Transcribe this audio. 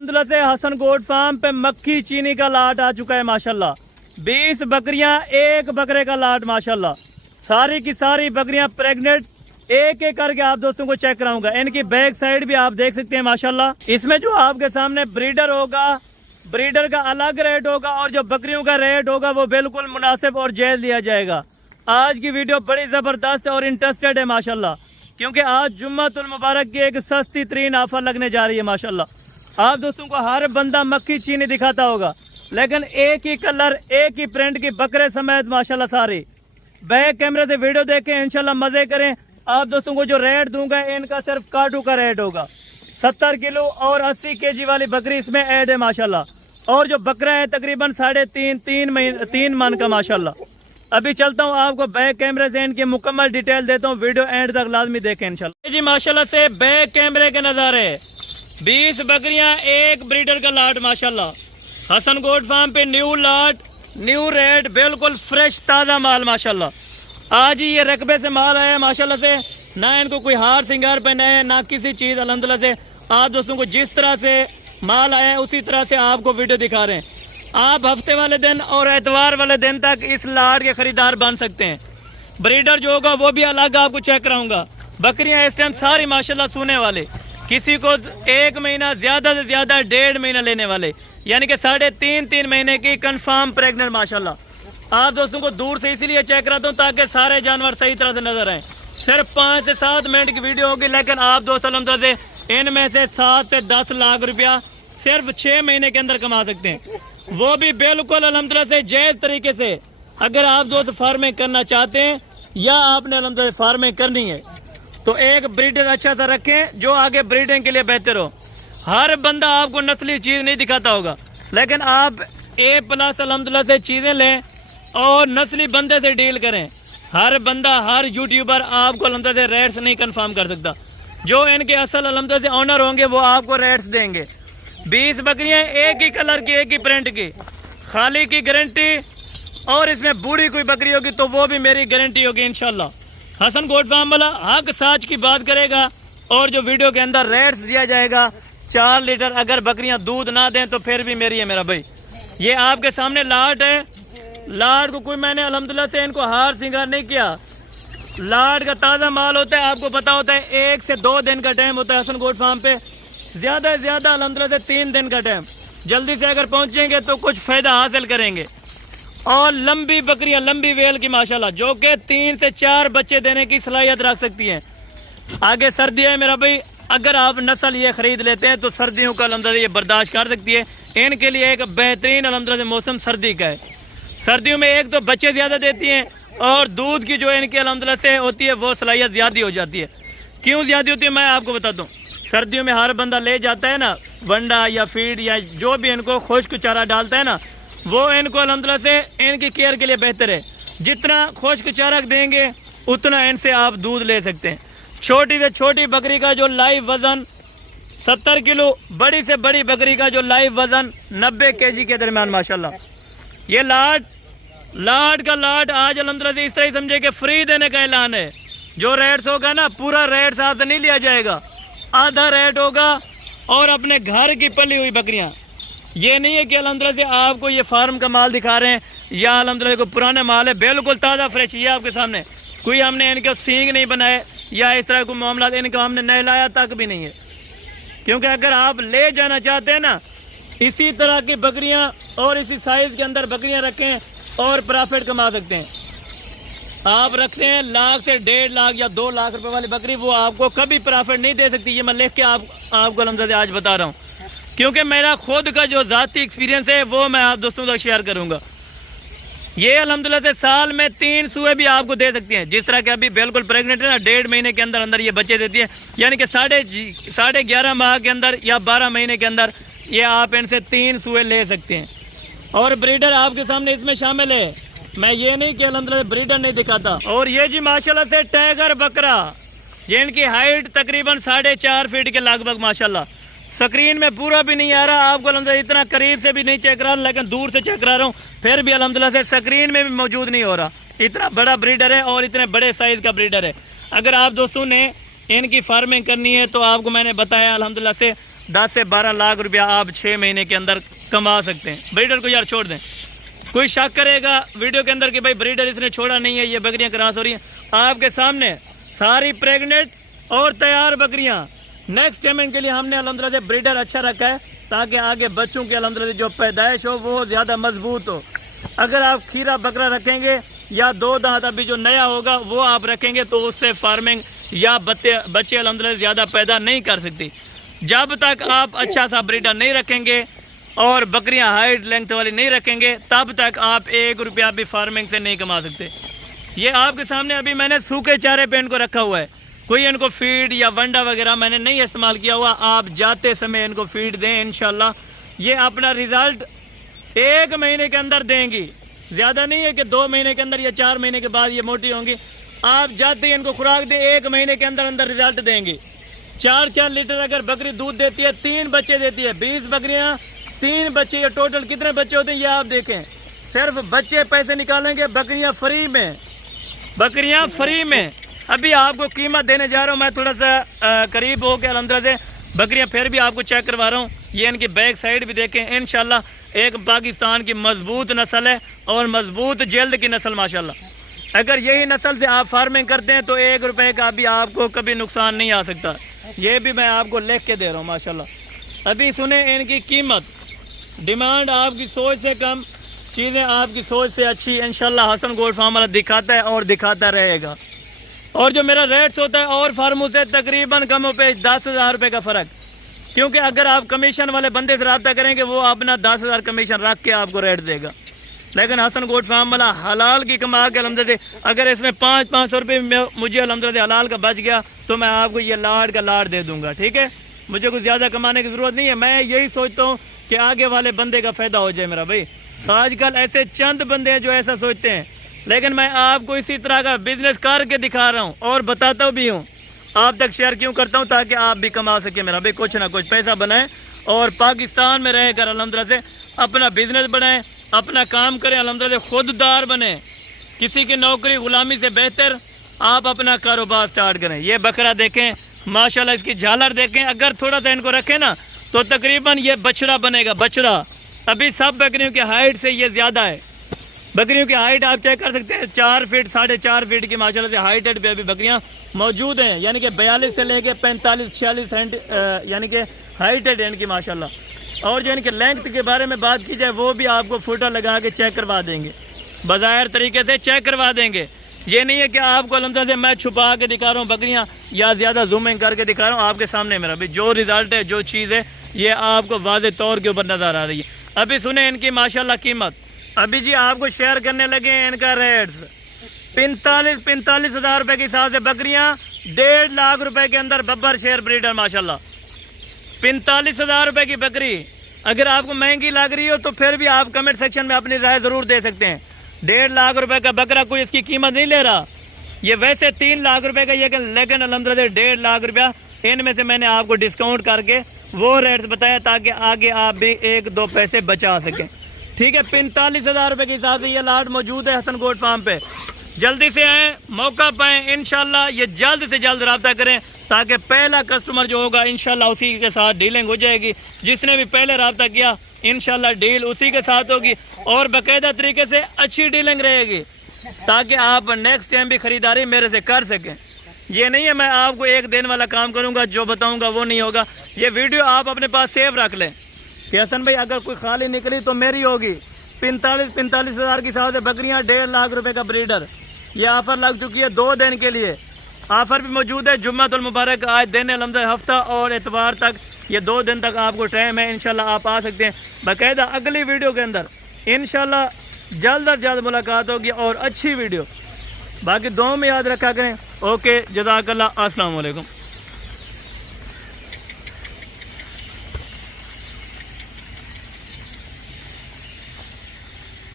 से Hasan goat farm पे मक्खी चीनी का लाट आ चुका है माशाल्लाह। 20 बकरियां, एक बकरे का लाट माशाल्लाह। सारी की सारी बकरियां प्रेग्नेंट, एक एक करके आप दोस्तों को चेक कराऊंगा। इनकी बैक साइड भी आप देख सकते हैं माशाल्लाह। इसमें जो आपके सामने ब्रीडर होगा, ब्रीडर का अलग रेट होगा और जो बकरियों का रेट होगा वो बिल्कुल मुनासिब और जायज़ लिया जाएगा। आज की वीडियो बड़ी ज़बरदस्त और इंटरेस्टेड है माशाल्लाह, क्योंकि आज जुम्मतुल मुबारक की एक सस्ती तरीन ऑफर लगने जा रही है माशाल्लाह। आप दोस्तों को हर बंदा मक्खी चीनी दिखाता होगा, लेकिन एक ही कलर, एक ही प्रिंट की बकरे समेत माशाल्लाह सारी। बैक कैमरे से वीडियो देखें, इंशाल्लाह मज़े करें। आप दोस्तों को जो रेट दूंगा इनका सिर्फ काटू का रेट होगा। 70 किलो और 80 केजी वाली बकरी इसमें ऐड है माशाल्लाह। और जो बकरा है तकरीबन 3.5 मन का माशाल्लाह। अभी चलता हूँ, आपको बैक कैमरे से इनकी मुकम्मल डिटेल देता हूँ। वीडियो एंड तक लाजमी देखें इंशाल्लाह। जी माशाल्लाह से बैक कैमरे के नज़ारे, 20 बकरियां, एक ब्रीडर का लाट माशाल्लाह। हसन गोट फार्म पे न्यू लाट, न्यू रेट, बिल्कुल फ्रेश ताज़ा माल माशाल्लाह। आज ही ये रकबे से माल आया है माशाल्लाह से। ना इनको कोई हार सिंगार पहना है, ना किसी चीज़। अल्हम्दुलिल्लाह से आप दोस्तों को जिस तरह से माल आया है उसी तरह से आपको वीडियो दिखा रहे हैं। आप हफ्ते वाले दिन और एतवार वाले दिन तक इस लाट के खरीदार बन सकते हैं। ब्रीडर जो होगा वो भी अलग आपको चेक कराऊंगा। बकरियां इस टाइम सारी माशाल्लाह सूने वाले, किसी को 1 महीना, ज़्यादा से ज़्यादा 1.5 महीना लेने वाले, यानी कि 3.5 महीने की कंफर्म प्रेग्नेंट माशाल्लाह। आप दोस्तों को दूर से इसीलिए चेक कराता हूँ ताकि सारे जानवर सही तरह से नजर आए। सिर्फ 5 से 7 मिनट की वीडियो होगी, लेकिन आप दोस्त अल्हम्दुलिल्लाह से इनमें से 7 से 10 लाख रुपया सिर्फ 6 महीने के अंदर कमा सकते हैं, वो भी बिल्कुल अल्हम्दुलिल्लाह से जायज़ तरीके से। अगर आप दोस्त फार्मिंग करना चाहते हैं या आपने अल्हम्दुलिल्लाह फार्मिंग करनी है तो एक ब्रीडर अच्छा सा रखें जो आगे ब्रीडिंग के लिए बेहतर हो। हर बंदा आपको नस्ली चीज़ नहीं दिखाता होगा, लेकिन आप A+ अल्हम्दुलिल्लाह से चीज़ें लें और नस्ली बंदे से डील करें। हर बंदा, हर यूट्यूबर आपको अल्हम्दुलिल्लाह से रेट्स नहीं कंफर्म कर सकता। जो इनके असल अल्हम्दुलिल्लाह से ऑनर होंगे वो आपको रेट्स देंगे। 20 बकरियां, एक ही कलर की, एक ही प्रिंट की, खाली की गारंटी। और इसमें बूढ़ी कोई बकरी होगी तो वो भी मेरी गारंटी होगी इंशाल्लाह। हसन गोट फार्म वाला हक साच की बात करेगा। और जो वीडियो के अंदर रेट्स दिया जाएगा 4 लीटर, अगर बकरियां दूध ना दें तो फिर भी मेरी है मेरा भाई। ये आपके सामने लाट है। लाट को कोई मैंने अल्हम्दुलिल्लाह से इनको हार सिंगार नहीं किया। लाट का ताज़ा माल होता है, आपको पता होता है 1 से 2 दिन का टाइम होता है हसन गोट फार्म पे, ज़्यादा से ज़्यादा अल्हम्दुलिल्लाह से 3 दिन का टाइम। जल्दी से अगर पहुँचेंगे तो कुछ फ़ायदा हासिल करेंगे। और लंबी बकरियां, लंबी वेल की माशाल्लाह, जो कि 3 से 4 बच्चे देने की सलाहियत रख सकती हैं। आगे सर्दी है मेरा भाई, अगर आप नस्ल ये ख़रीद लेते हैं तो सर्दियों का अल्हम्दुलिल्लाह ये बर्दाश्त कर सकती है। इनके लिए एक बेहतरीन अल्हम्दुलिल्लाह से मौसम सर्दी का है। सर्दियों में एक तो बच्चे ज़्यादा देती हैं और दूध की जो इनकी अल्हम्दुलिल्लाह से होती है वो सलाहियत ज़्यादा हो जाती है। क्यों ज़्यादा होती है मैं आपको बताता हूँ। सर्दियों में हर बंदा ले जाता है ना वंडा या फीड या जो भी इनको खुश्क चारा डालता है ना, वो इनको अल्हम्दुलिल्लाह से इनकी केयर के लिए बेहतर है। जितना खुश्क चारा देंगे उतना इनसे आप दूध ले सकते हैं। छोटी से छोटी बकरी का जो लाइव वज़न 70 किलो, बड़ी से बड़ी बकरी का जो लाइव वज़न 90 केजी के दरमियान माशाल्लाह। ये लाट का लाट आज अल्हम्दुलिल्लाह से इस तरह ही समझे कि फ्री देने का ऐलान है। जो रेट्स होगा ना, पूरा रेट साथ से नहीं लिया जाएगा, आधा रेट होगा। और अपने घर की पली हुई बकरियां, ये नहीं है कि अल्हम्दुलिल्लाह से आपको ये फार्म का माल दिखा रहे हैं या अल्हम्दुलिल्लाह को पुराना माल है, बिल्कुल ताज़ा फ्रेश। ये आपके सामने कोई हमने इनके सींग नहीं बनाए या इस तरह को मामला इनको हमने नहलाया तक भी नहीं है। क्योंकि अगर आप ले जाना चाहते हैं ना, इसी तरह की बकरियां और इसी साइज़ के अंदर बकरियां रखें और प्रॉफिट कमा सकते हैं। आप रखते हैं लाख से 1.5 लाख या 2 लाख रुपए वाली बकरी, वो आपको कभी प्रॉफिट नहीं दे सकती। ये मैं लिख के आपको अल्हम्दुलिल्लाह आज बता रहा हूँ, क्योंकि मेरा खुद का जो ज़ाती एक्सपीरियंस है वो मैं आप दोस्तों से शेयर करूँगा। ये अल्हम्दुलिल्लाह से साल में 3 सूए भी आपको दे सकती हैं। जिस तरह के अभी बिल्कुल प्रेग्नेंट है ना, 1.5 महीने के अंदर अंदर ये बच्चे देती है, यानी कि 11.5 माह के अंदर या 12 महीने के अंदर ये आप इनसे 3 सूए ले सकते हैं। और ब्रीडर आपके सामने इसमें शामिल है। मैं ये नहीं कि अल्हम्दुलिल्लाह ब्रीडर नहीं दिखाता। और ये जी माशाल्लाह से टाइगर बकरा, जिनकी हाइट तकरीबन 4.5 फीट के लगभग माशाल्लाह। स्क्रीन में पूरा भी नहीं आ रहा आपको अल्हम्दुलिल्लाह, इतना करीब से भी नहीं चेक रहा, लेकिन दूर से चेक करा रहा हूँ, फिर भी अल्हम्दुलिल्लाह से स्क्रीन में भी मौजूद नहीं हो रहा। इतना बड़ा ब्रीडर है और इतने बड़े साइज़ का ब्रीडर है। अगर आप दोस्तों ने इनकी फार्मिंग करनी है तो आपको मैंने बताया अल्हम्दुलिल्लाह से 10 से 12 लाख रुपया आप 6 महीने के अंदर कमा सकते हैं। ब्रीडर को यार छोड़ दें। कोई शक करेगा वीडियो के अंदर कि भाई ब्रीडर इसने छोड़ा नहीं है, ये बकरियां क्रॉस हो रही हैं, आपके सामने सारी प्रेग्नेंट और तैयार बकरियां। नेक्स्ट पेमेंट के लिए हमने अल्हम्दुलिल्लाह ब्रीडर अच्छा रखा है ताकि आगे बच्चों की अल्हम्दुलिल्लाह जो पैदाइश हो वो ज़्यादा मजबूत हो। अगर आप खीरा बकरा रखेंगे या 2 दांत अभी जो नया होगा वो आप रखेंगे तो उससे फार्मिंग या बच्चे अल्हम्दुलिल्लाह ज़्यादा पैदा नहीं कर सकती। जब तक आप अच्छा सा ब्रीडर नहीं रखेंगे और बकरियां हाइट लेंथ वाली नहीं रखेंगे तब तक आप 1 रुपया भी फार्मिंग से नहीं कमा सकते। ये आपके सामने अभी मैंने सूखे चारे पे इनको रखा हुआ है, कोई इनको फीड या वंडा वगैरह मैंने नहीं इस्तेमाल किया हुआ। आप जाते समय इनको फीड दें, इंशाल्लाह ये अपना रिज़ल्ट 1 महीने के अंदर देंगी। ज़्यादा नहीं है कि 2 महीने के अंदर या 4 महीने के बाद ये मोटी होंगी। आप जाते ही इनको खुराक दें, 1 महीने के अंदर अंदर रिजल्ट देंगी। 4-4 लीटर अगर बकरी दूध देती है, 3 बच्चे देती है, 20 बकरियां 3 बच्चे, ये टोटल कितने बच्चे होते हैं ये आप देखें। सिर्फ बच्चे पैसे निकालेंगे, बकरियां फ्री में, बकरियां फ्री में। अभी आपको कीमत देने जा रहा हूँ मैं, थोड़ा सा करीब हो गया अल्हम्दुलिल्लाह से बकरियां फिर भी आपको चेक करवा रहा हूँ। ये इनकी बैक साइड भी देखें, इंशाल्लाह एक पाकिस्तान की मजबूत नस्ल है और मजबूत जल्द की नस्ल माशाल्लाह। अगर यही नस्ल से आप फार्मिंग करते हैं तो 1 रुपये का भी आपको कभी नुकसान नहीं आ सकता। ये भी मैं आपको लिख के दे रहा हूँ माशाल्लाह। अभी सुने इनकी कीमत, डिमांड आपकी सोच से कम, चीज़ें आपकी सोच से अच्छी, इंशाल्लाह हसन गोल्ड फार्म वाला दिखाता है और दिखाता रहेगा। और जो मेरा रेट्स होता है और फार्मों से तकरीबन कमों पे 10,000 रुपये का फ़र्क, क्योंकि अगर आप कमीशन वाले बंदे से रब्ता करेंगे वो अपना 10,000 कमीशन रख के आपको रेट देगा। लेकिन हसन गोल्ड फार्म वाला हलाल की कमा के अल्हम्दुलिल्लाह, अगर इसमें 500 रुपये मुझे अल्हम्दुलिल्लाह हलाल का बच गया तो मैं आपको ये लाड का लाड दे दूंगा, ठीक है। मुझे कुछ ज़्यादा कमाने की ज़रूरत नहीं है। मैं यही सोचता हूँ कि आगे वाले बंदे का फ़ायदा हो जाए मेरा भाई। आजकल ऐसे चंद बंदे हैं जो ऐसा सोचते हैं, लेकिन मैं आपको इसी तरह का बिजनेस करके दिखा रहा हूँ और बताता भी हूँ। आप तक शेयर क्यों करता हूँ? ताकि आप भी कमा सके मेरा भाई, कुछ ना कुछ पैसा बनाएं और पाकिस्तान में रहकर अल्हम्दुलिल्लाह से अपना बिजनेस बनाएं, अपना काम करें, अल्हम्दुलिल्लाह खुददार बने। किसी की नौकरी गुलामी से बेहतर आप अपना कारोबार स्टार्ट करें। ये बकरा देखें माशाल्लाह, इसकी झालर देखें। अगर थोड़ा सा इनको रखें ना तो तकरीबन ये बछड़ा बनेगा, बछड़ा। अभी सब बकरियों की हाइट से ये ज़्यादा है। बकरियों की हाइट आप चेक कर सकते हैं, 4 फीट 4.5 फीट की माशाल्लाह से हाइटेड पे अभी बकरियां मौजूद हैं, यानी कि 42 से लेके 45-46 सेंट यानी कि हाइटेड है इनकी माशाल्लाह। और जो इनके लेंथ के बारे में बात की जाए वो भी आपको फुटा लगा के चेक करवा देंगे, बाज़ाहिर तरीके से चेक करवा देंगे। ये नहीं है कि आपको अल्हम्दुलिल्लाह से मैं छुपा के दिखा रहा हूँ बकरियाँ या ज़्यादा जूमिंग करके दिखा रहा हूँ। आपके सामने मेरा भी जो रिज़ल्ट है, जो चीज़ है, ये आपको वाज़े तौर के ऊपर नज़र आ रही है। अभी सुने इनकी माशाल्लाह कीमत, अभी जी आपको शेयर करने लगे हैं इनका रेट्स 45 हज़ार रुपये के हिसाब से बकरियां, 1.5 लाख रुपए के अंदर बब्बर शेयर ब्रीडर माशाल्लाह। 45 हज़ार रुपये की बकरी अगर आपको महंगी लग रही हो तो फिर भी आप कमेंट सेक्शन में अपनी राय ज़रूर दे सकते हैं। 1.5 लाख रुपए का बकरा कोई इसकी कीमत नहीं ले रहा, ये वैसे 3 लाख रुपए का ये, लेकिन अल्हम्दुलिल्लाह 1.5 लाख रुपया इनमें से मैंने आपको डिस्काउंट करके वो रेट्स बताया ताकि आगे आप भी 1-2 पैसे बचा सकें, ठीक है। 45 हज़ार रुपये के हिसाब से ये लाट मौजूद है हसन गोल्ड फार्म पे। जल्दी से आएँ, मौका पाएँ, इंशाल्लाह ये जल्द से जल्द रब्ता करें ताकि पहला कस्टमर जो होगा इंशाल्लाह उसी के साथ डीलिंग हो जाएगी। जिसने भी पहले रब्ता किया इंशाल्लाह डील उसी के साथ होगी और बाकायदा तरीके से अच्छी डीलिंग रहेगी ताकि आप नेक्स्ट टाइम भी ख़रीदारी मेरे से कर सकें। ये नहीं है मैं आपको एक दिन वाला काम करूँगा, जो बताऊँगा वो नहीं होगा। ये वीडियो आप अपने पास सेव रख लें कि हसन भाई अगर कोई खाली निकली तो मेरी होगी। 45 हज़ार की हिसाब से बकरियाँ, 1.5 लाख रुपए का ब्रीडर, ये ऑफ़र लग चुकी है 2 दिन के लिए। ऑफ़र भी मौजूद है, जुम्मतुल मुबारक आज दिन अल्हम्दुलिल्लाह हफ्ता और एतवार तक, ये 2 दिन तक आपको टाइम है। इंशाल्लाह आप आ सकते हैं। बाकायदा अगली वीडियो के अंदर इंशाल्लाह जल्द अज जल्द मुलाकात होगी और अच्छी वीडियो। बाकी दुआ में याद रखा करें। ओके, जज़ाकल्लाह, अस्सलाम वालेकुम।